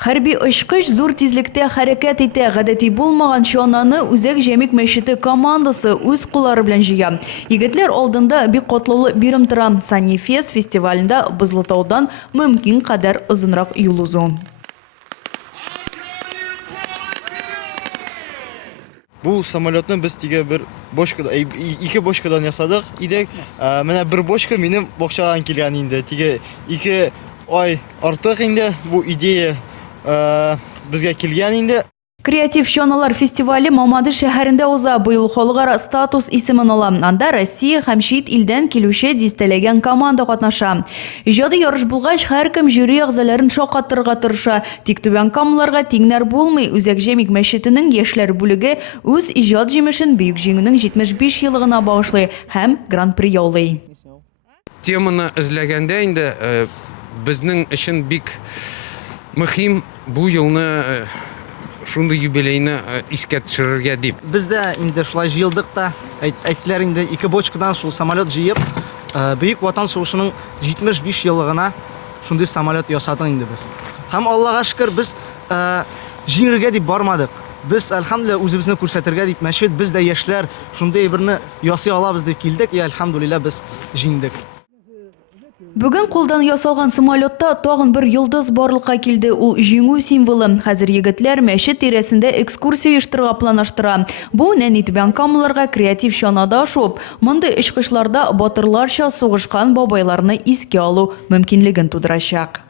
Хәрби очкыч зур тизлектә хәрәкәт итә. Гадәти булмаган чананы Үзәк җәмик мәчете командасы үз куллары белән җыя. Егетләр алдында бик катлаулы бирем тора. Санифест фестивалендә Бызлытаудан мөмкин кадәр озынрак юл узу. Bu samolyotni biz тиге bir boshqada, ikki boshqadan yasadik. Idek, mana bir boshqa mening bog'chadan kelgan indi. Тиге 2 oy ortiq indi bu ideya bizga kelgan indi. Креатив чаналар фестивале Мамады шәһәрендә уза. Быел халыкара статус исемен ала. Анда Россия һәм чит илдән килүче дистәләгән команда катнаша. Иҗади ярыш булгач, һәркем жюри әгъзаларын шаккатырга тырыша. Тик түбән камаларга тиңнәр булмый. Үзәк җәмик мәчетенең яшьләр бүлеге үз иҗат җимешен бөек җиңүнең 75 елыгына багышлый һәм гран-при яулый. Теманы эзләгәндә инде безнең өчен бик мөһим бу елны шундый юбилейны искә төшерергә дип. Biz de indi şulay җыелдык та, әйттеләр инде 2 бочкадан шул самолет җыеп, Бөек Ватан сугышының 75 еллыгына шундый самолет ясадык инде без. Һәм Аллага шөкер без җиңәргә дип бармадык. Без әлхәмдүлиллә үзебезне күрсәтергә дип мәчет, без дә яшьләр шундый берне ясый алабыз дип килдек, әлхәмдүлиллә без җиңдек. Бүген кулдан ясалган самолетта тагын бер йолдыз барлыкка килде. Ул җиңү символы. Хәзер егетләр мәчет тирәсендә экскурсия оештырырга планлаштыра. Бу нәни түбән камаларга креатив чанада шуп. Мондый очкышларда батырларча сугышкан бабайларны искә алу мөмкинлеген тудырачак.